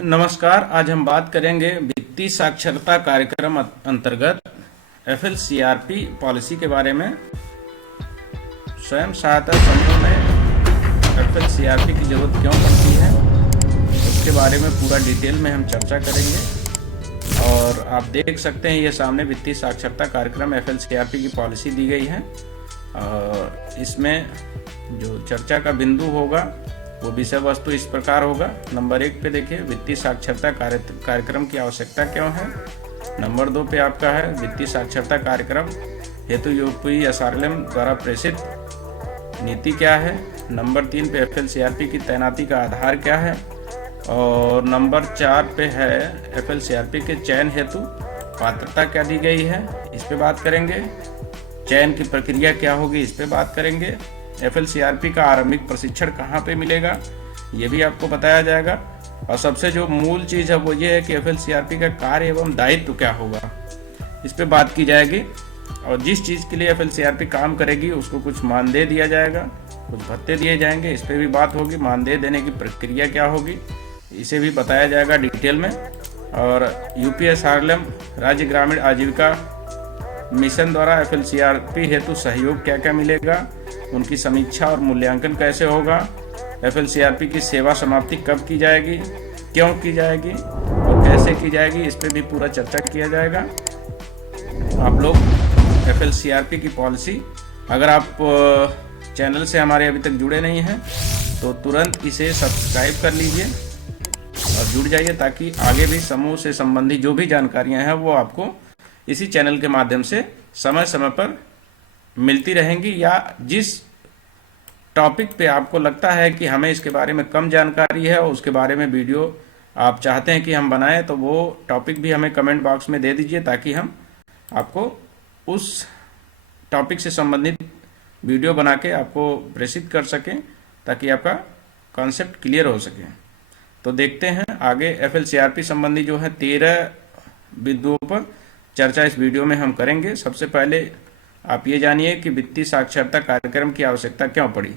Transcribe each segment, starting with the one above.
नमस्कार। आज हम बात करेंगे वित्तीय साक्षरता कार्यक्रम अंतर्गत एफएलसीआरपी पॉलिसी के बारे में। स्वयं सहायता समूह में एफएलसीआरपी की जरूरत क्यों पड़ती है, उसके बारे में पूरा डिटेल में हम चर्चा करेंगे। और आप देख सकते हैं ये सामने वित्तीय साक्षरता कार्यक्रम एफएलसीआरपी की पॉलिसी दी गई है। और इसमें जो चर्चा का बिंदु होगा वो विषय वस्तु इस प्रकार होगा। नंबर 1 पे देखिए, वित्तीय साक्षरता कार्यक्रम की आवश्यकता क्यों है। नंबर 2 पे आपका है वित्तीय साक्षरता कार्यक्रम हेतु यूपीएसआरएल द्वारा प्रेषित नीति क्या है। नंबर 3 पे एफएलसीआरपी की तैनाती का आधार क्या है। और नंबर 4 पे है एफएलसीआरपी के चयन हेतु पात्रता क्या दी गई है, इस पे बात करेंगे। चयन की प्रक्रिया क्या होगी, इस पे बात करेंगे। एफएलसीआरपी का आरंभिक प्रशिक्षण कहाँ पे मिलेगा, ये भी आपको बताया जाएगा। और सबसे जो मूल चीज़ है वो ये है कि एफएलसीआरपी का कार्य एवं दायित्व क्या होगा, इस पे बात की जाएगी। और जिस चीज़ के लिए एफएलसीआरपी काम करेगी उसको कुछ मानदेय दिया जाएगा, कुछ भत्ते दिए जाएंगे, इस पे भी बात होगी। मानदेय देने की प्रक्रिया क्या होगी, इसे भी बताया जाएगा डिटेल में। और यूपीएसआरएल राज्य ग्रामीण आजीविका मिशन द्वारा एफएलसीआरपी हेतु सहयोग क्या क्या मिलेगा, उनकी समीक्षा और मूल्यांकन कैसे होगा, एफएलसीआरपी की सेवा समाप्ति कब की जाएगी, क्यों की जाएगी और कैसे की जाएगी, इस पे भी पूरा चर्चा किया जाएगा। आप लोग एफएलसीआरपी की पॉलिसी, अगर आप चैनल से हमारे अभी तक जुड़े नहीं हैं तो तुरंत इसे सब्सक्राइब कर लीजिए और जुड़ जाइए, ताकि आगे भी समूह से संबंधित जो भी जानकारियां हैं वो आपको इसी चैनल के माध्यम से समय समय पर मिलती रहेंगी। या जिस टॉपिक पे आपको लगता है कि हमें इसके बारे में कम जानकारी है और उसके बारे में वीडियो आप चाहते हैं कि हम बनाएं, तो वो टॉपिक भी हमें कमेंट बॉक्स में दे दीजिए, ताकि हम आपको उस टॉपिक से संबंधित वीडियो बना के आपको प्रेषित कर सकें, ताकि आपका कॉन्सेप्ट क्लियर हो सके। तो देखते हैं आगे एफएलसीआरपी संबंधी जो है 13 बिंदुओं पर चर्चा इस वीडियो में हम करेंगे। सबसे पहले आप ये जानिए कि वित्तीय साक्षरता कार्यक्रम की आवश्यकता क्यों पड़ी।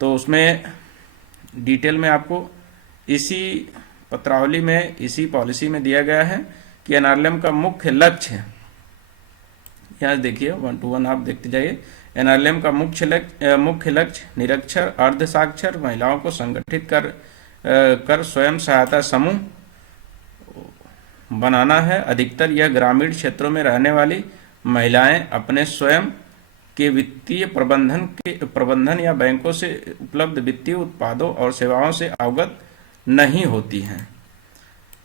तो उसमें डिटेल में आपको इसी पत्रावली में, इसी पॉलिसी में दिया गया है कि एनआरएलएम का मुख्य लक्ष्य, यहाँ देखिए 1 to 1 आप देखते जाइए। एनआरएलएम का मुख्य लक्ष्य निरक्षर अर्ध साक्षर महिलाओं को संगठित कर स्वयं सहायता समूह बनाना है। अधिकतर यह ग्रामीण क्षेत्रों में रहने वाली महिलाएं अपने स्वयं के वित्तीय प्रबंधन या बैंकों से उपलब्ध वित्तीय उत्पादों और सेवाओं से अवगत नहीं होती हैं।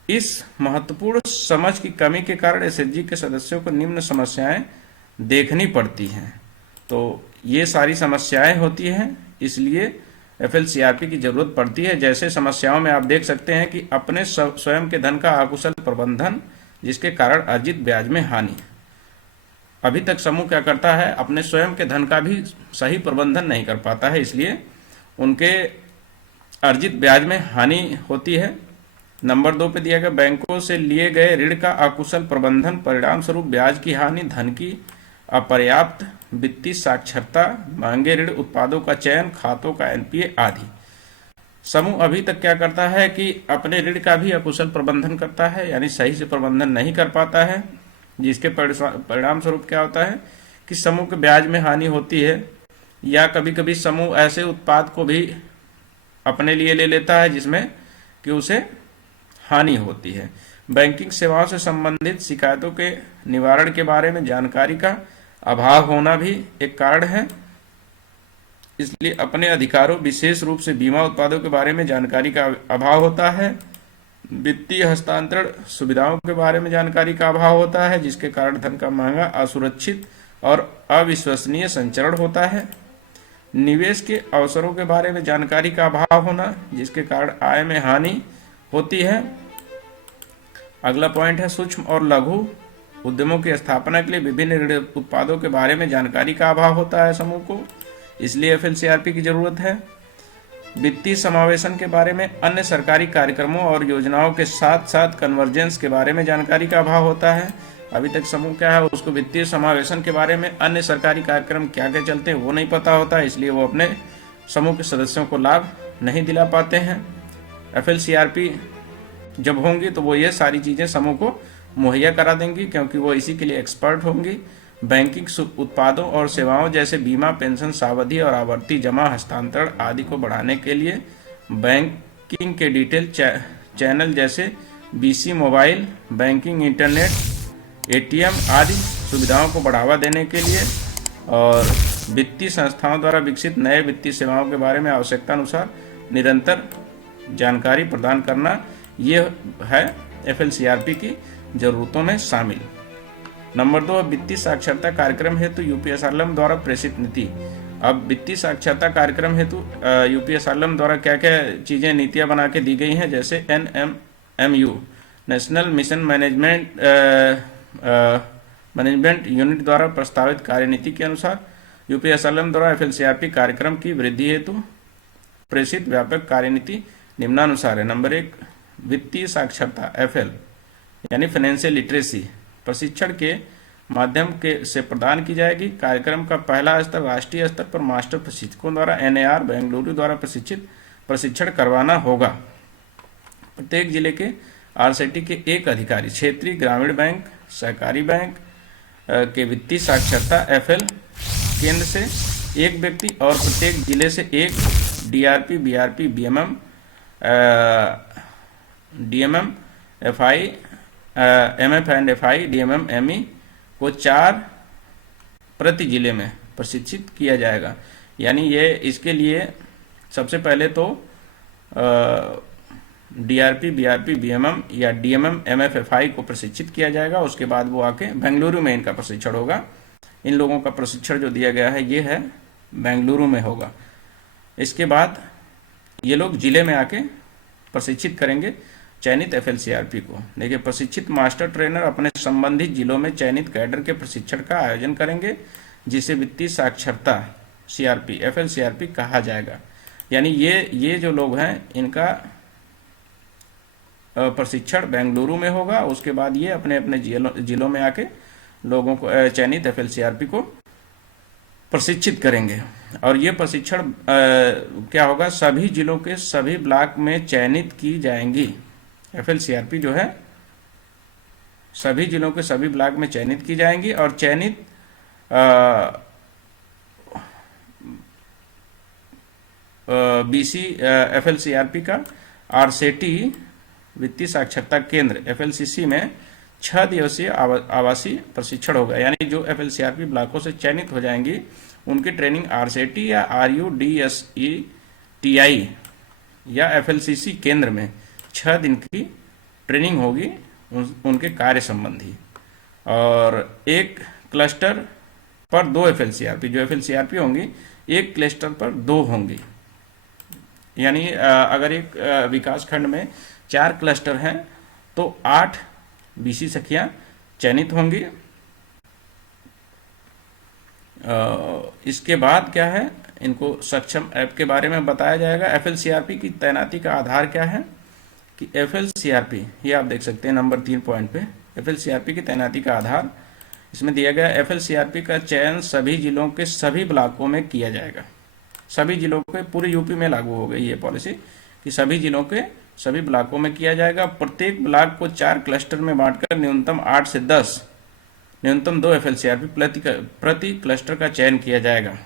इस महत्वपूर्ण समझ की कमी के कारण एसएचजी के सदस्यों को निम्न समस्याएं देखनी पड़ती हैं। तो ये सारी समस्याएं होती हैं, इसलिए एफएलसीआरपी की जरूरत पड़ती है। जैसे समस्याओं में आप देख सकते हैं कि अपने स्वयं के धन का अकुशल प्रबंधन, जिसके कारण अर्जित ब्याज में हानि। अभी तक समूह क्या करता है, अपने स्वयं के धन का भी सही प्रबंधन नहीं कर पाता है, इसलिए उनके अर्जित ब्याज में हानि होती है। नंबर 2 पे दिया गया, बैंकों से लिए गए ऋण का अकुशल प्रबंधन, परिणाम स्वरूप ब्याज की हानि, धन की अपर्याप्त वित्तीय साक्षरता, महंगे ऋण उत्पादों का चयन, खातों का एनपीए आदि। समूह अभी तक क्या करता है कि अपने ऋण का भी अकुशल प्रबंधन करता है, यानी सही से प्रबंधन नहीं कर पाता है, जिसके परिणाम स्वरूप क्या होता है कि समूह के ब्याज में हानि होती है। या कभी कभी समूह ऐसे उत्पाद को भी अपने लिए ले लेता है जिसमें कि उसे हानि होती है। बैंकिंग सेवाओं से संबंधित शिकायतों के निवारण के बारे में जानकारी का अभाव होना भी एक कारण है, इसलिए अपने अधिकारों, विशेष रूप से बीमा उत्पादों के बारे में जानकारी का अभाव होता है। वित्तीय हस्तांतरण सुविधाओं के बारे में जानकारी का अभाव होता है, जिसके कारण धन का महंगा, असुरक्षित और अविश्वसनीय संचरण होता है। निवेश के अवसरों के बारे में जानकारी का अभाव होना, जिसके कारण आय में हानि होती है। अगला पॉइंट है सूक्ष्म और लघु उद्यमों की स्थापना के लिए विभिन्न ऋण उत्पादों के बारे में जानकारी का अभाव होता है समूह को, इसलिए एफएलसीआरपी की जरूरत है। वित्तीय समावेशन के बारे में अन्य सरकारी कार्यक्रमों और योजनाओं के साथ साथ कन्वर्जेंस के बारे में जानकारी का अभाव होता है। अभी तक समूह क्या है, उसको वित्तीय समावेशन के बारे में अन्य सरकारी कार्यक्रम क्या क्या चलते हैं वो नहीं पता होता है, इसलिए वो अपने समूह के सदस्यों को लाभ नहीं दिला पाते हैं। एफएलसीआरपी जब होंगी तो वो ये सारी चीज़ें समूह को मुहैया करा देंगी, क्योंकि वो इसी के लिए एक्सपर्ट होंगी। बैंकिंग उत्पादों और सेवाओं जैसे बीमा, पेंशन, सावधि और आवर्ती जमा, हस्तांतरण आदि को बढ़ाने के लिए बैंकिंग के डिटेल चैनल जैसे BC mobile banking, internet, ATM आदि सुविधाओं को बढ़ावा देने के लिए, और वित्तीय संस्थाओं द्वारा विकसित नए वित्तीय सेवाओं के बारे में आवश्यकता अनुसार निरंतर जानकारी प्रदान करना, ये है एफएलसीआरपी की जरूरतों में शामिल। नंबर 2, वित्तीय साक्षरता कार्यक्रम हेतु यूपीएसआरएम द्वारा प्रेषित नीति। अब वित्तीय साक्षरता कार्यक्रम हेतु यूपीएसआरएम द्वारा क्या क्या चीज़ें, नीतियां बना के दी गई हैं, जैसे NMMU national mission management unit द्वारा प्रस्तावित कार्यनीति के अनुसार यूपीएसआरएम द्वारा एफएलसीआरपी कार्यक्रम की वृद्धि हेतु प्रेषित व्यापक कार्यनीति निम्नानुसार है। नंबर 1, वित्तीय साक्षरता FL यानी फाइनेंशियल लिटरेसी प्रशिक्षण के माध्यम से प्रदान की जाएगी। कार्यक्रम का पहला स्तर राष्ट्रीय स्तर पर मास्टर प्रशिक्षकों द्वारा NAR बेंगलुरु द्वारा प्रशिक्षण करवाना होगा। प्रत्येक जिले के RCT के एक अधिकारी क्षेत्रीय ग्रामीण बैंक, सहकारी बैंक के वित्तीय साक्षरता FL केंद्र से एक व्यक्ति और प्रत्येक जिले से एक DRP, BRP, BMM, DMM, FI, MF and FI, DMM, ME को 4 प्रति जिले में प्रशिक्षित किया जाएगा। यानी ये इसके लिए सबसे पहले तो DRP, BRP, BMM या DMM, MF, FI को प्रशिक्षित किया जाएगा। उसके बाद वो आके बेंगलुरु में इनका प्रशिक्षण होगा। इन लोगों का प्रशिक्षण जो दिया गया है ये है बेंगलुरु में होगा। इसके बाद ये लोग जिले में आके प्रशिक्षित करेंगे चयनित एफएलसीआरपी को। देखिए, प्रशिक्षित मास्टर ट्रेनर अपने संबंधित जिलों में चयनित कैडर के प्रशिक्षण का आयोजन करेंगे, जिसे वित्तीय साक्षरता सीआरपी एफएलसीआरपी कहा जाएगा। यानी ये जो लोग हैं इनका प्रशिक्षण बेंगलुरु में होगा। उसके बाद ये अपने अपने जिलों में आके लोगों को चयनित एफएलसीआरपी को प्रशिक्षित करेंगे। और ये प्रशिक्षण क्या होगा, सभी जिलों के सभी ब्लॉक में चयनित की जाएंगी। एफएलसीआरपी जो है सभी जिलों के सभी ब्लॉक में चयनित की जाएंगी और चयनित बीसी एफएलसीआरपी का आरसेटी वित्तीय साक्षरता केंद्र एफएलसीसी में 6 दिवसीय आवासीय प्रशिक्षण होगा। यानी जो एफएलसीआरपी ब्लॉकों से चयनित हो जाएंगी उनकी ट्रेनिंग आरसेटी या RUDSETI या एफएलसीसी केंद्र में 6 दिन की ट्रेनिंग होगी उनके कार्य संबंधी। और एक क्लस्टर पर 2 एफएलसीआरपी, जो एफएलसीआरपी होंगी एक क्लस्टर पर 2 होंगी। यानी अगर एक विकास खंड में 4 क्लस्टर हैं तो 8 बीसी सखियां चयनित होंगी। इसके बाद क्या है, इनको सक्षम ऐप के बारे में बताया जाएगा। एफएलसीआरपी की तैनाती का आधार क्या है कि एफएलसीआरपी, ये आप देख सकते हैं नंबर 3 पॉइंट पे, एफएलसीआरपी की तैनाती का आधार इसमें दिया गया। एफएलसीआरपी का चयन सभी जिलों के सभी ब्लॉकों में किया जाएगा। सभी जिलों के पूरे यूपी में लागू हो गई ये पॉलिसी कि सभी जिलों के सभी ब्लॉकों में किया जाएगा। प्रत्येक ब्लॉक को 4 क्लस्टर में बांटकर न्यूनतम 8 से 10, न्यूनतम 2 एफएलसीआरपी प्रति क्लस्टर का चयन किया जाएगा।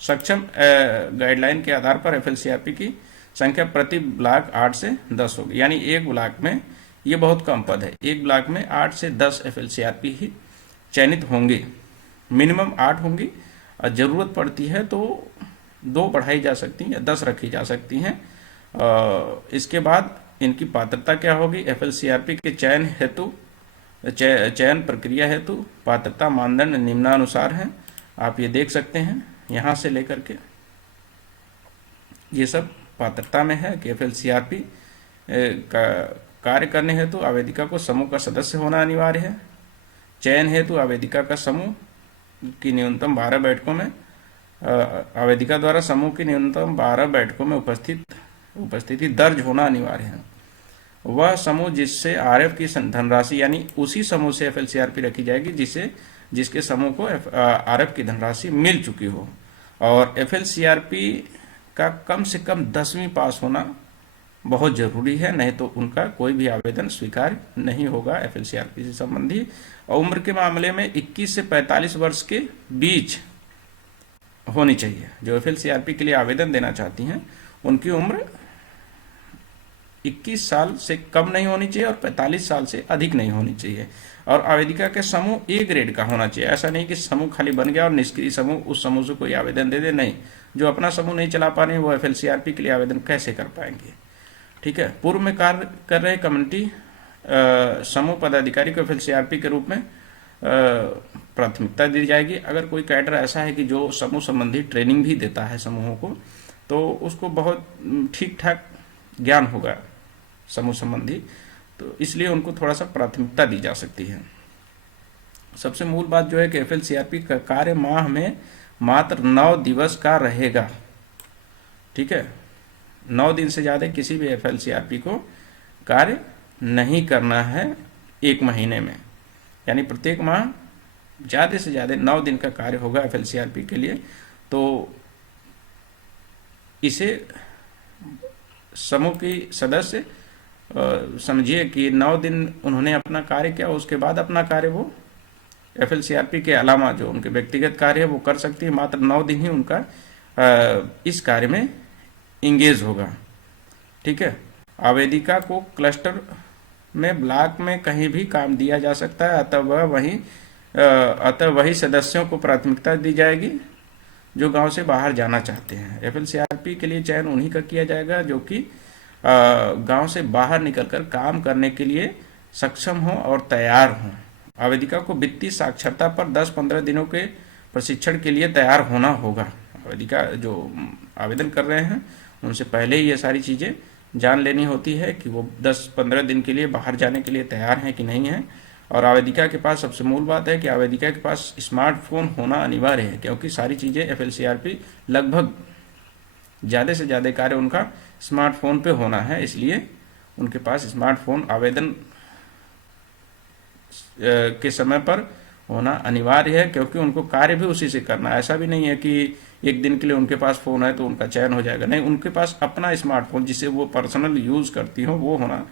सक्षम गाइडलाइन के आधार पर एफएलसीआरपी की संख्या प्रति ब्लॉक 8 से 10 होगी। यानी एक ब्लॉक में, ये बहुत कम पद है, एक ब्लॉक में 8 से 10 एफएलसीआरपी ही चयनित होंगे। मिनिमम 8 होंगी और जरूरत पड़ती है तो 2 बढ़ाई जा सकती हैं या 10 रखी जा सकती हैं। इसके बाद इनकी पात्रता क्या होगी, एफएलसीआरपी के चयन हेतु चयन प्रक्रिया हेतु पात्रता मानदंड निम्नानुसार हैं। आप ये देख सकते हैं, यहाँ से लेकर के ये सब पात्रता में है कि एफएलसीआरपी का कार्य करने हेतु आवेदिका को समूह का सदस्य होना अनिवार्य है। चयन हेतु आवेदिका का समूह की न्यूनतम 12 बैठकों में आवेदिका द्वारा समूह की न्यूनतम 12 बैठकों में उपस्थिति दर्ज होना अनिवार्य है। वह समूह जिससे आरएफ की धनराशि, यानी उसी समूह से एफएलसीआरपी रखी जाएगी जिसके समूह को आरएफ की धनराशि मिल चुकी हो। और एफएलसीआरपी का कम से कम 10वीं पास होना बहुत जरूरी है, नहीं तो उनका कोई भी आवेदन स्वीकार नहीं होगा एफएलसीआरपी से संबंधी। और उम्र के मामले में 21 से 45 वर्ष के बीच होनी चाहिए। जो एफएलसीआरपी के लिए आवेदन देना चाहती हैं उनकी उम्र 21 साल से कम नहीं होनी चाहिए और 45 साल से अधिक नहीं होनी चाहिए। और आवेदिका के समूह ए ग्रेड का होना चाहिए। ऐसा नहीं कि समूह खाली बन गया और निष्क्रिय समूह उस समूह से कोई आवेदन दे दे, नहीं। जो अपना समूह नहीं चला पा रहे हैं वो एफएलसीआरपी के लिए आवेदन कैसे कर पाएंगे? ठीक है। पूर्व में कार्य कर रहे कम्युनिटी समूह पदाधिकारी को एफएलसीआरपी के रूप में प्राथमिकता दी जाएगी। अगर कोई कैडर ऐसा है कि जो समूह संबंधी ट्रेनिंग भी देता है समूहों को, तो उसको बहुत ठीक ठाक ज्ञान होगा समूह संबंधी, तो इसलिए उनको थोड़ा सा प्राथमिकता दी जा सकती है। सबसे मूल बात जो है कि एफएलसीआरपी का कार्य माह में मात्र 9 दिवस का रहेगा। ठीक है, 9 दिन से ज्यादा किसी भी एफएलसीआरपी को कार्य नहीं करना है एक महीने में, यानी प्रत्येक माह ज्यादा से ज्यादा 9 दिन का कार्य होगा एफएलसीआरपी के लिए। तो इसे समूह की सदस्य समझिए कि 9 दिन उन्होंने अपना कार्य किया, उसके बाद अपना कार्य वो एफएलसीआरपी के अलावा जो उनके व्यक्तिगत कार्य है वो कर सकती है। मात्र 9 दिन ही उनका इस कार्य में इंगेज होगा। ठीक है। आवेदिका को क्लस्टर में, ब्लॉक में कहीं भी काम दिया जा सकता है, अतः वही सदस्यों को प्राथमिकता दी जाएगी जो गांव से बाहर जाना चाहते हैं। एफएलसीआरपी के लिए चयन उन्हीं का किया जाएगा जो कि गांव से बाहर निकलकर काम करने के लिए सक्षम हो और तैयार हो। आवेदिका को वित्तीय साक्षरता पर 10-15 दिनों के प्रशिक्षण के लिए तैयार होना होगा। आवेदिका जो आवेदन कर रहे हैं उनसे पहले ही ये सारी चीजें जान लेनी होती है कि वो 10-15 दिन के लिए बाहर जाने के लिए तैयार हैं कि नहीं है। और आवेदिका के पास सबसे मूल बात है कि आवेदिका के पास स्मार्टफोन होना अनिवार्य है, क्योंकि सारी चीजें एफएलसीआरपी लगभग ज्यादा से ज्यादा कार्य उनका स्मार्टफोन पे होना है, इसलिए उनके पास स्मार्टफोन आवेदन के समय पर होना अनिवार्य है, क्योंकि उनको कार्य भी उसी से करना है। ऐसा भी नहीं है कि एक दिन के लिए उनके पास फोन है तो उनका चयन हो जाएगा, नहीं, उनके पास अपना स्मार्टफोन जिसे वो पर्सनल यूज करती हो वो होना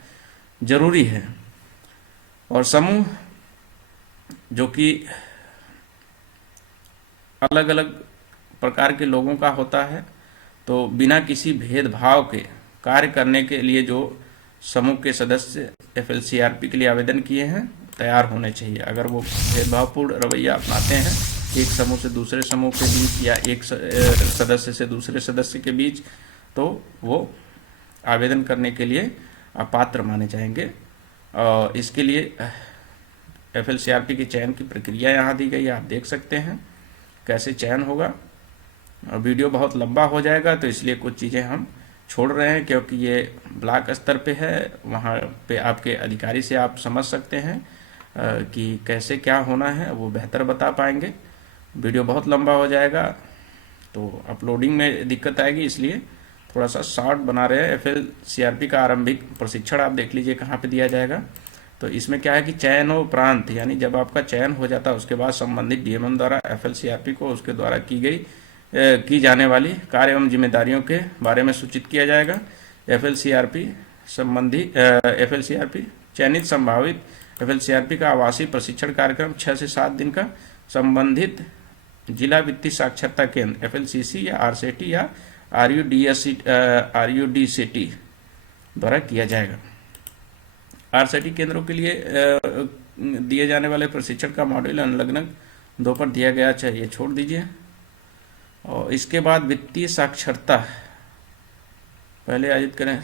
जरूरी है। और समूह जो कि अलग अलग प्रकार के लोगों का होता है, तो बिना किसी भेदभाव के कार्य करने के लिए जो समूह के सदस्य एफएलसीआरपी के लिए आवेदन किए हैं तैयार होने चाहिए। अगर वो भेदभावपूर्ण रवैया अपनाते हैं एक समूह से दूसरे समूह के बीच या एक सदस्य से दूसरे सदस्य के बीच, तो वो आवेदन करने के लिए अपात्र माने जाएंगे। और इसके लिए एफएलसीआरपी के चयन की प्रक्रिया यहाँ दी गई है, आप देख सकते हैं कैसे चयन होगा। वीडियो बहुत लंबा हो जाएगा तो इसलिए कुछ चीज़ें हम छोड़ रहे हैं, क्योंकि ये ब्लॉक स्तर पे है, वहाँ पे आपके अधिकारी से आप समझ सकते हैं कि कैसे क्या होना है, वो बेहतर बता पाएंगे। वीडियो बहुत लंबा हो जाएगा तो अपलोडिंग में दिक्कत आएगी, इसलिए थोड़ा सा शॉर्ट बना रहे हैं। एफएलसीआरपी का आरंभिक प्रशिक्षण आप देख लीजिए कहाँ पे दिया जाएगा। तो इसमें क्या है कि चयनोपरांत, यानी जब आपका चयन हो जाता है उसके बाद संबंधित डीएमएम द्वारा एफएलसीआरपी को उसके द्वारा की जाने वाली कार्य एवं जिम्मेदारियों के बारे में सूचित किया जाएगा। एफएलसीआरपी चयनित संभावित एफएलसीआरपी का आवासीय प्रशिक्षण कार्यक्रम 6 से 7 दिन का संबंधित जिला वित्तीय साक्षरता केंद्र एफएलसीसी या आरसीटी या आरयूडीसीटी द्वारा किया जाएगा। आरसीटी केंद्रों के लिए दिए जाने वाले प्रशिक्षण का मॉड्यूल अनुलग्न 2 पर दिया गया, चाहिए छोड़ दीजिए। और इसके बाद वित्तीय साक्षरता पहले आयोजित करें।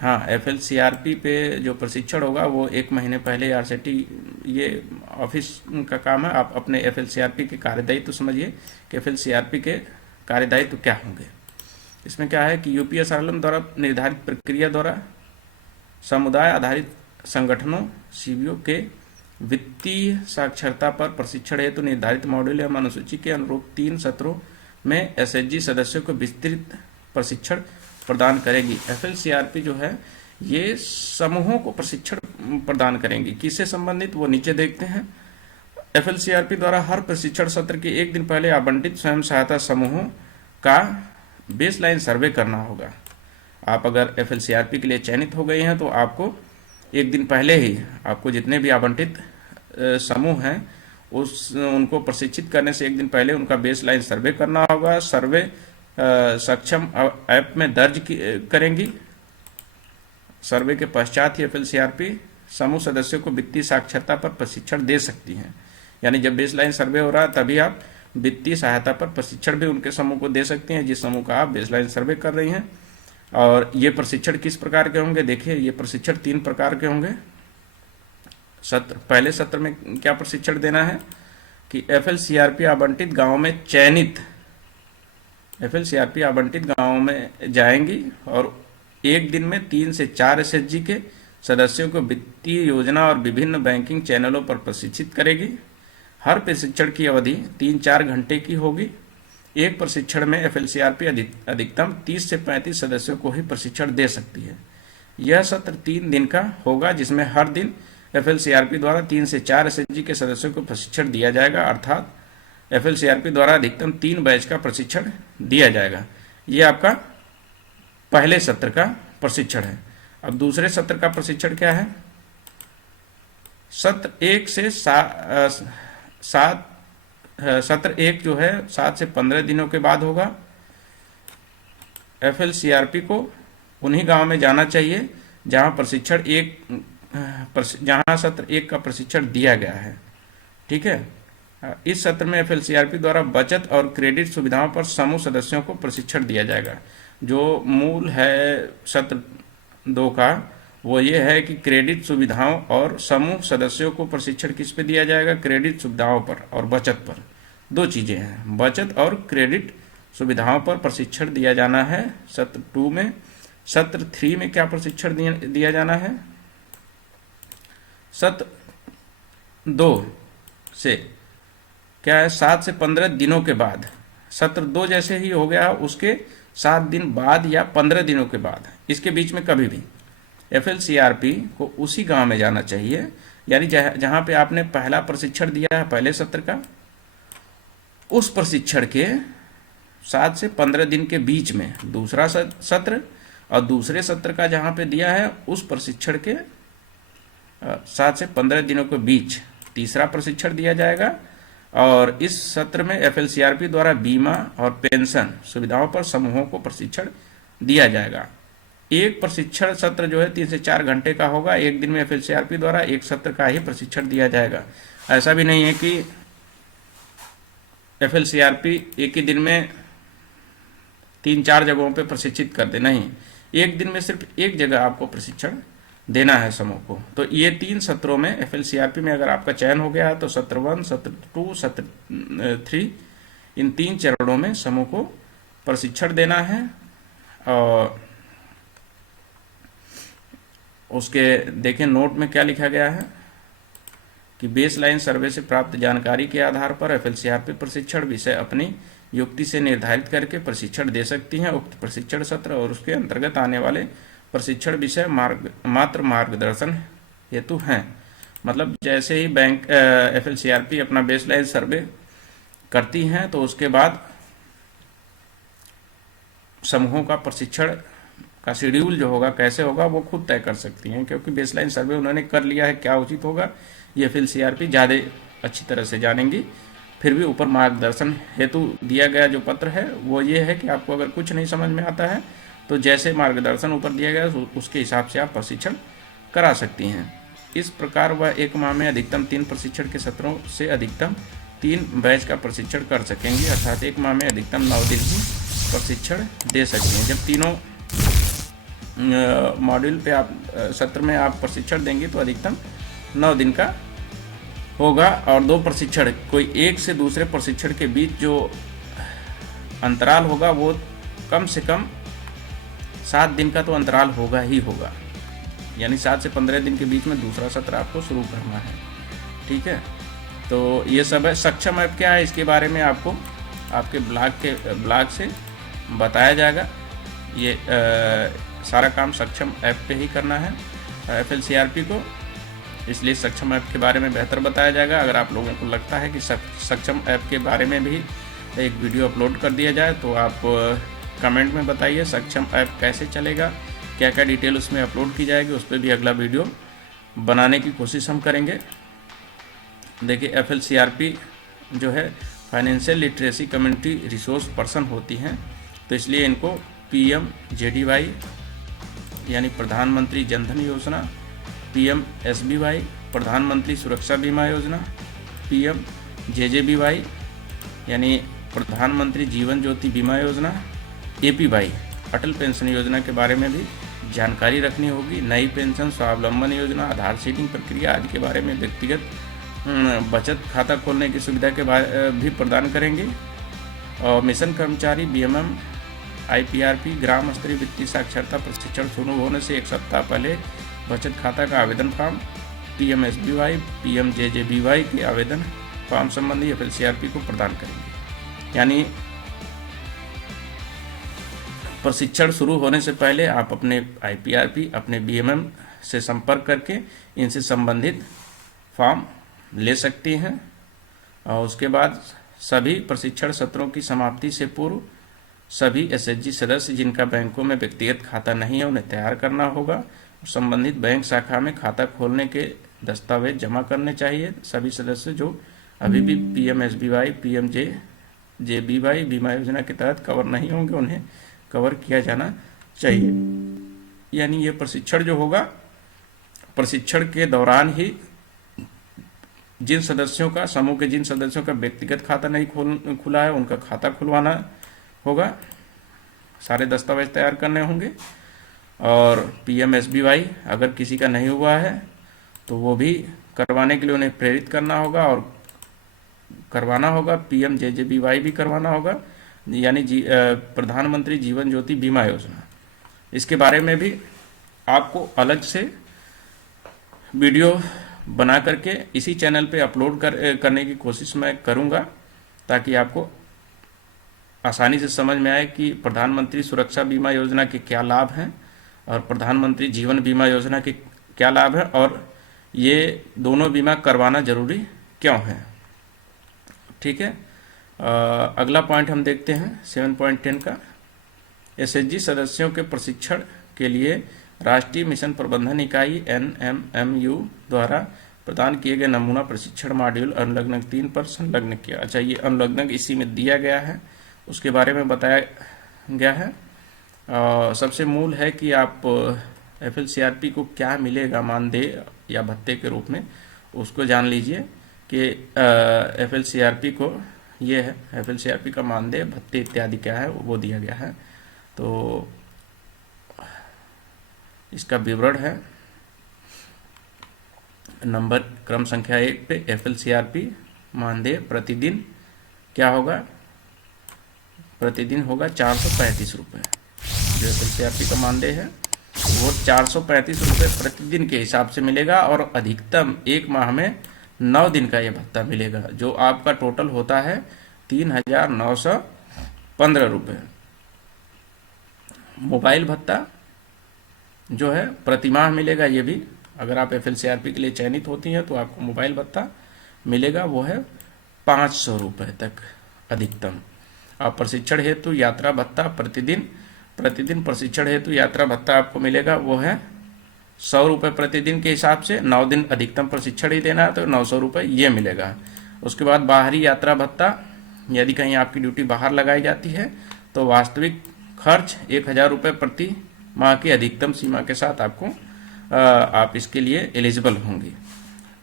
हाँ, एफएलसीआरपी पे जो प्रशिक्षण होगा वो 1 महीने पहले आरसीटी, ये ऑफिस का काम है। आप अपने एफएलसीआरपी के कार्यदायित्व तो समझिए कि एफएलसीआरपी के कार्यदायित्व क्या होंगे। इसमें क्या है कि यूपीएसआरएल द्वारा निर्धारित प्रक्रिया द्वारा समुदाय आधारित संगठनों सीबीओ के वित्तीय साक्षरता पर प्रशिक्षण हेतु निर्धारित मॉड्यूल एवं अनुसूची के अनुरूप 3 सत्रों में एसएचजी सदस्यों को विस्तृत प्रशिक्षण प्रदान करेगी। एफएलसीआरपी जो है ये समूहों को प्रशिक्षण प्रदान करेंगी। किससे संबंधित वो नीचे देखते हैं। एफएलसीआरपी द्वारा हर प्रशिक्षण सत्र के 1 दिन पहले आवंटित स्वयं सहायता समूहों का बेसलाइन सर्वे करना होगा। आप अगर FLCRP के लिए चयनित हो गए हैं तो आपको एक दिन पहले ही आपको जितने भी आवंटित समूह हैं उनको प्रशिक्षित करने से एक दिन पहले उनका बेसलाइन सर्वे करना होगा। सर्वे सक्षम ऐप में दर्ज करेंगी। सर्वे के पश्चात ही FLCRP समूह सदस्यों को वित्तीय साक्षरता पर प्रशिक्षण दे सकती हैं। यानी जब बेसलाइन सर्वे हो रहा है तभी आप वित्तीय सहायता पर प्रशिक्षण भी उनके समूह को दे सकती हैं जिस समूह का आप बेसलाइन सर्वे कर रही हैं। और ये प्रशिक्षण किस प्रकार के होंगे? देखिए, ये प्रशिक्षण 3 प्रकार के होंगे। पहले सत्र में क्या प्रशिक्षण देना है कि FLCRP आवंटित गाँव में चयनित FLCRP आवंटित गाँव में जाएंगी और एक दिन में 3 से 4 SHG के सदस्यों को वित्तीय योजना और विभिन्न बैंकिंग चैनलों पर प्रशिक्षित करेगी। हर प्रशिक्षण की अवधि 3-4 घंटे की होगी। एक प्रशिक्षण में FLCRP अधिकतम 30 से 35 सदस्यों को ही प्रशिक्षण दे सकती है। यह सत्र 3 दिन का होगा जिसमें हर दिन FLCRP द्वारा 3 से 4 SHG के सदस्यों को प्रशिक्षण दिया जाएगा, अर्थात FLCRP द्वारा अधिकतम 3 बैच का प्रशिक्षण दिया जाएगा। ये आपका पहले सत्र का प्रशिक्षण है। अब दूसरे सत्र का प्रशिक्षण क्या है? सत्र 1 से 7 से 15 दिनों के बाद होगा। FLCRP को उन्हीं गांव में जाना चाहिए जहां सत्र 1 का प्रशिक्षण दिया गया है। ठीक है। इस सत्र में FLCRP द्वारा बचत और क्रेडिट सुविधाओं पर समूह सदस्यों को प्रशिक्षण दिया जाएगा। जो मूल है सत्र 2 का वो ये है कि क्रेडिट सुविधाओं और समूह सदस्यों को प्रशिक्षण किस पे दिया जाएगा? क्रेडिट सुविधाओं पर और बचत पर। 2 चीजें हैं, बचत और क्रेडिट सुविधाओं पर प्रशिक्षण दिया जाना है सत्र 2 में। सत्र 3 में क्या प्रशिक्षण दिया जाना है? सत्र 2 से क्या है? 7 से 15 दिनों के बाद, सत्र 2 जैसे ही हो गया उसके 7 दिन बाद या 15 दिनों के बाद, इसके बीच में कभी भी FLCRP को उसी गांव में जाना चाहिए। यानी जहां पे आपने पहला प्रशिक्षण दिया है पहले सत्र का, उस प्रशिक्षण के 7 से 15 दिन के बीच में दूसरा सत्र और दूसरे सत्र का जहां पे दिया है उस प्रशिक्षण के 7 से 15 दिनों के बीच तीसरा प्रशिक्षण दिया जाएगा। और इस सत्र में FLCRP द्वारा बीमा और पेंशन सुविधाओं पर समूहों को प्रशिक्षण दिया जाएगा। एक प्रशिक्षण सत्र जो है 3 से 4 घंटे का होगा। एक दिन में FLCRP द्वारा एक सत्र का ही प्रशिक्षण दिया जाएगा। ऐसा भी नहीं है कि FLCRP एक ही दिन में 3-4 जगहों पे प्रशिक्षित कर दे, नहीं, एक दिन में सिर्फ एक जगह आपको प्रशिक्षण देना है समूह को। तो ये 3 सत्रों में FLCRP में अगर आपका चयन हो गया है तो सत्र 1, सत्र 2, सत्र 3, इन 3 चरणों में समूह को प्रशिक्षण देना है। और उसके देखें नोट में क्या लिखा गया है कि बेसलाइन सर्वे से प्राप्त जानकारी के आधार पर FLCRP प्रशिक्षण विषय अपनी युक्ति से निर्धारित करके प्रशिक्षण दे सकती हैं। उक्त प्रशिक्षण सत्र और उसके अंतर्गत आने वाले प्रशिक्षण विषय मात्र मार्गदर्शन हेतु हैं। मतलब जैसे ही बैंक FLCRP अपना बेसलाइन सर्वे करती हैं तो उसके बाद समूहों का प्रशिक्षण का शेड्यूल जो होगा कैसे होगा वो खुद तय कर सकती हैं, क्योंकि बेसलाइन सर्वे उन्होंने कर लिया है, क्या उचित होगा ये FLCRP ज़्यादा अच्छी तरह से जानेंगी। फिर भी ऊपर मार्गदर्शन हेतु दिया गया जो पत्र है वो ये है कि आपको अगर कुछ नहीं समझ में आता है तो जैसे मार्गदर्शन ऊपर दिया गया उसके हिसाब से आप प्रशिक्षण करा सकती हैं। इस प्रकार वह 1 माह में अधिकतम 3 प्रशिक्षण के सत्रों से अधिकतम 3 बैच का प्रशिक्षण कर सकेंगी, अर्थात 1 माह में अधिकतम 9 दिन ही प्रशिक्षण दे सकती हैं। जब तीनों मॉड्यूल पे आप सत्र में आप प्रशिक्षण देंगे तो अधिकतम 9 दिन का होगा। और 2 प्रशिक्षण, कोई एक से दूसरे प्रशिक्षण के बीच जो अंतराल होगा वो कम से कम 7 दिन का तो अंतराल होगा ही होगा। यानी 7 से 15 दिन के बीच में दूसरा सत्र आपको शुरू करना है। ठीक है, तो ये सब है। सक्षम ऐप क्या है इसके बारे में आपको आपके ब्लॉग से बताया जाएगा। ये सारा काम सक्षम ऐप पे ही करना है FLCRP को, इसलिए सक्षम ऐप के बारे में बेहतर बताया जाएगा। अगर आप लोगों को लगता है कि सक्षम ऐप के बारे में भी एक वीडियो अपलोड कर दिया जाए तो आप कमेंट में बताइए सक्षम ऐप कैसे चलेगा, क्या क्या डिटेल उसमें अपलोड की जाएगी, उस पर भी अगला वीडियो बनाने की कोशिश हम करेंगे। देखिए FLCRP जो है financial literacy community resource person होती हैं, तो इसलिए इनको PMJDY यानी प्रधानमंत्री जनधन योजना, PMSBY प्रधानमंत्री सुरक्षा बीमा योजना, PMJJBY यानी प्रधानमंत्री जीवन ज्योति बीमा योजना, APY अटल पेंशन योजना के बारे में भी जानकारी रखनी होगी। नई पेंशन स्वावलंबन योजना, आधार सीडिंग प्रक्रिया आदि के बारे में व्यक्तिगत बचत खाता खोलने की सुविधा के बारे भी प्रदान करेंगे। और मिशन कर्मचारी BMM IPRP ग्राम स्तरीय वित्तीय साक्षरता प्रशिक्षण शुरू होने से एक सप्ताह पहले बचत खाता का आवेदन फॉर्म, PMSBY PMJJBY के आवेदन फॉर्म संबंधी FLCRP को प्रदान करेंगे। यानी प्रशिक्षण शुरू होने से पहले आप अपने IPRP अपने BMM से संपर्क करके इनसे संबंधित फॉर्म ले सकती हैं। और उसके बाद सभी प्रशिक्षण सत्रों की समाप्ति से पूर्व सभी SHG सदस्य जिनका बैंकों में व्यक्तिगत खाता नहीं है उन्हें तैयार करना होगा और संबंधित बैंक शाखा में खाता खोलने के दस्तावेज जमा करने चाहिए। सभी सदस्य जो अभी भी PMSBY PMJJBY बीमा योजना के तहत कवर नहीं होंगे उन्हें कवर किया जाना चाहिए। यानी ये प्रशिक्षण जो होगा, प्रशिक्षण के दौरान ही जिन सदस्यों का समूह के जिन सदस्यों का व्यक्तिगत खाता नहीं खुला है उनका खाता खुलवाना होगा, सारे दस्तावेज तैयार करने होंगे। और PMSBY अगर किसी का नहीं हुआ है तो वो भी करवाने के लिए उन्हें प्रेरित करना होगा और करवाना होगा। PMJJBY भी करवाना होगा, यानी प्रधानमंत्री जीवन ज्योति बीमा योजना। इसके बारे में भी आपको अलग से वीडियो बना करके इसी चैनल पे अपलोड करने की कोशिश मैं करूंगा, ताकि आपको आसानी से समझ में आए कि प्रधानमंत्री सुरक्षा बीमा योजना के क्या लाभ हैं और प्रधानमंत्री जीवन बीमा योजना के क्या लाभ हैं और ये दोनों बीमा करवाना जरूरी क्यों है। ठीक है, अगला पॉइंट हम देखते हैं 7.10 का। SHG सदस्यों के प्रशिक्षण के लिए राष्ट्रीय मिशन प्रबंधन इकाई NMMU द्वारा प्रदान किए गए नमूना प्रशिक्षण मॉड्यूल अनुलग्नक 3 पर संलग्न किया। अच्छा, ये अनुलग्नक इसी में दिया गया है, उसके बारे में बताया गया है। सबसे मूल है कि आप FLCRP को क्या मिलेगा मानदेय या भत्ते के रूप में, उसको जान लीजिए कि FLCRP को ये है, FLCRP का मानदेय भत्ते इत्यादि क्या है वो दिया गया है। तो इसका विवरण है नंबर क्रम संख्या 1 पे। FLCRP मानदेय प्रतिदिन क्या होगा, प्रतिदिन होगा 435 रुपये। जो FLCRP का मानदेय है वो 435 रुपये प्रतिदिन के हिसाब से मिलेगा और अधिकतम एक माह में 9 दिन का ये भत्ता मिलेगा, जो आपका टोटल होता है 3,915 रुपये। मोबाइल भत्ता जो है प्रतिमाह मिलेगा, ये भी अगर आप FLCRP के लिए चयनित होती हैं तो आपको मोबाइल भत्ता मिलेगा, वो है 500 रुपये तक अधिकतम। आप प्रशिक्षण हेतु यात्रा भत्ता प्रतिदिन प्रशिक्षण हेतु यात्रा भत्ता आपको मिलेगा, वो है 100 रुपये प्रतिदिन के हिसाब से। 9 दिन अधिकतम प्रशिक्षण ही देना है तो 900 रुपये ये मिलेगा। उसके बाद बाहरी यात्रा भत्ता, यदि कहीं आपकी ड्यूटी बाहर लगाई जाती है तो वास्तविक खर्च 1,000 रुपये प्रति माह की अधिकतम सीमा के साथ आपको आप इसके लिए एलिजिबल होंगी।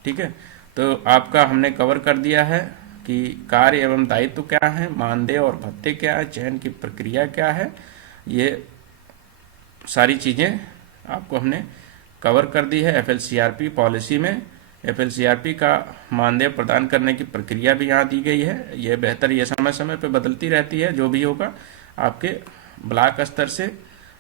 ठीक है, तो आपका हमने कवर कर दिया है कि कार्य एवं दायित्व क्या है, मानदेय और भत्ते क्या है, चयन की प्रक्रिया क्या है, ये सारी चीज़ें आपको हमने कवर कर दी है। FLCRP पॉलिसी में FLCRP का मानदेय प्रदान करने की प्रक्रिया भी यहाँ दी गई है। ये बेहतर, ये समय समय पे बदलती रहती है। जो भी होगा आपके ब्लॉक स्तर से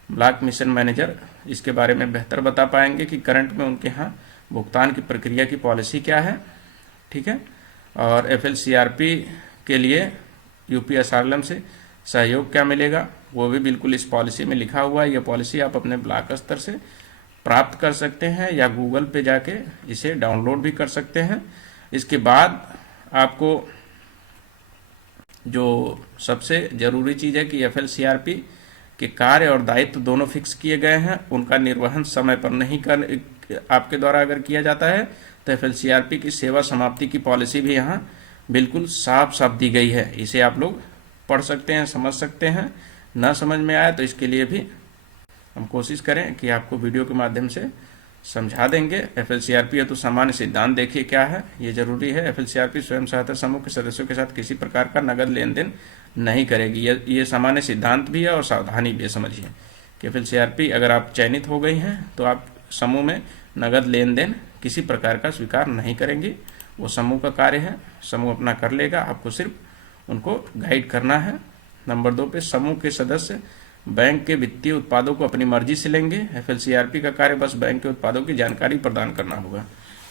ब्लॉक मिशन मैनेजर इसके बारे में बेहतर बता पाएंगे कि करंट में उनके यहाँ भुगतान की प्रक्रिया की पॉलिसी क्या है। ठीक है, और FLCRP के लिए UPSRLM से सहयोग क्या मिलेगा वो भी बिल्कुल इस पॉलिसी में लिखा हुआ है। यह पॉलिसी आप अपने ब्लॉक स्तर से प्राप्त कर सकते हैं या गूगल पे जाके इसे डाउनलोड भी कर सकते हैं। इसके बाद आपको जो सबसे ज़रूरी चीज़ है कि FLCRP कि कार्य और दायित्व दोनों फिक्स किए गए हैं, उनका निर्वहन समय पर नहीं कर आपके द्वारा अगर किया जाता है तो एफएलसीआरपी की सेवा समाप्ति की पॉलिसी भी यहाँ बिल्कुल साफ साफ दी गई है। इसे आप लोग पढ़ सकते हैं, समझ सकते हैं। ना समझ में आए तो इसके लिए भी हम कोशिश करें कि आपको वीडियो के माध्यम से समझा देंगे। एफएलसीआरपी है तो सामान्य सिद्धांत देखिए क्या है, ये जरूरी है। एफएलसीआरपी स्वयं सहायता समूह के सदस्यों के साथ किसी प्रकार का नगद लेन देन नहीं करेगी। ये सामान्य सिद्धांत भी है और सावधानी भी है। समझिए कि एफएलसीआरपी अगर आप चयनित हो गई हैं तो आप समूह में नगद लेन देन किसी प्रकार का स्वीकार नहीं करेंगी। वो समूह का कार्य है, समूह अपना कर लेगा, आपको सिर्फ उनको गाइड करना है। नंबर 2 पे समूह के सदस्य बैंक के वित्तीय उत्पादों को अपनी मर्जी से लेंगे। एफएलसीआरपी का कार्य बस बैंक के उत्पादों की जानकारी प्रदान करना होगा।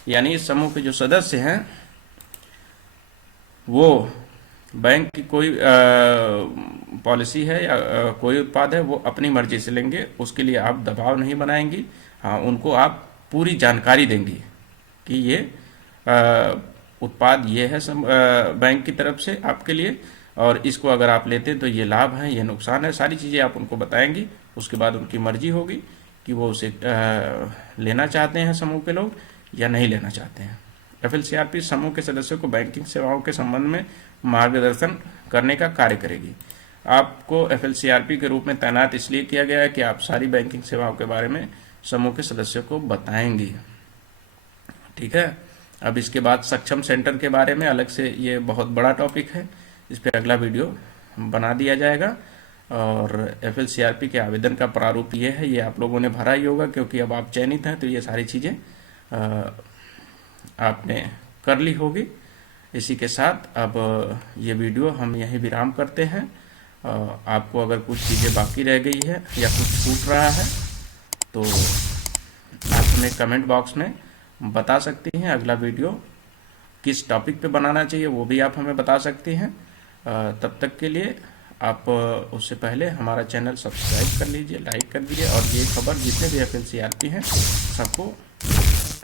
यानी इस समूह के जो सदस्य हैं वो बैंक की कोई पॉलिसी है या कोई उत्पाद है वो अपनी मर्जी से लेंगे, उसके लिए आप दबाव नहीं बनाएंगी। हाँ, उनको आप पूरी जानकारी देंगी कि ये उत्पाद ये है बैंक की तरफ से आपके लिए, और इसको अगर आप लेते हैं तो ये लाभ है, ये नुकसान है, सारी चीज़ें आप उनको बताएंगी। उसके बाद उनकी मर्जी होगी कि वो उसे लेना चाहते हैं समूह के लोग या नहीं लेना चाहते हैं। एफएलसीआरपी समूह के सदस्यों को बैंकिंग सेवाओं के संबंध में मार्गदर्शन करने का कार्य करेगी। आपको एफएलसीआरपी के रूप में तैनात इसलिए किया गया है कि आप सारी बैंकिंग सेवाओं के बारे में समूह के सदस्यों को बताएंगी। ठीक है। अब इसके बाद सक्षम सेंटर के बारे में अलग से, ये बहुत बड़ा टॉपिक है, इस पर अगला वीडियो बना दिया जाएगा। और एफएलसीआरपी के आवेदन का प्रारूप ये है, ये आप लोगों ने भरा ही होगा क्योंकि अब आप चयनित हैं तो ये सारी चीज़ें आपने कर ली होगी। इसी के साथ अब ये वीडियो हम यहीं विराम करते हैं। आपको अगर कुछ चीज़ें बाकी रह गई है या कुछ छूट रहा है तो आप हमें कमेंट बॉक्स में बता सकती हैं। अगला वीडियो किस टॉपिक पे बनाना चाहिए वो भी आप हमें बता सकती हैं। तब तक के लिए आप उससे पहले हमारा चैनल सब्सक्राइब कर लीजिए, लाइक कर दीजिए, और ये खबर जितने भी एफएलसीआरपी हैं सबको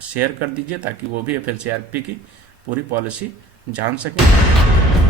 शेयर कर दीजिए ताकि वो भी एफएलसीआरपी की पूरी पॉलिसी जान सकें।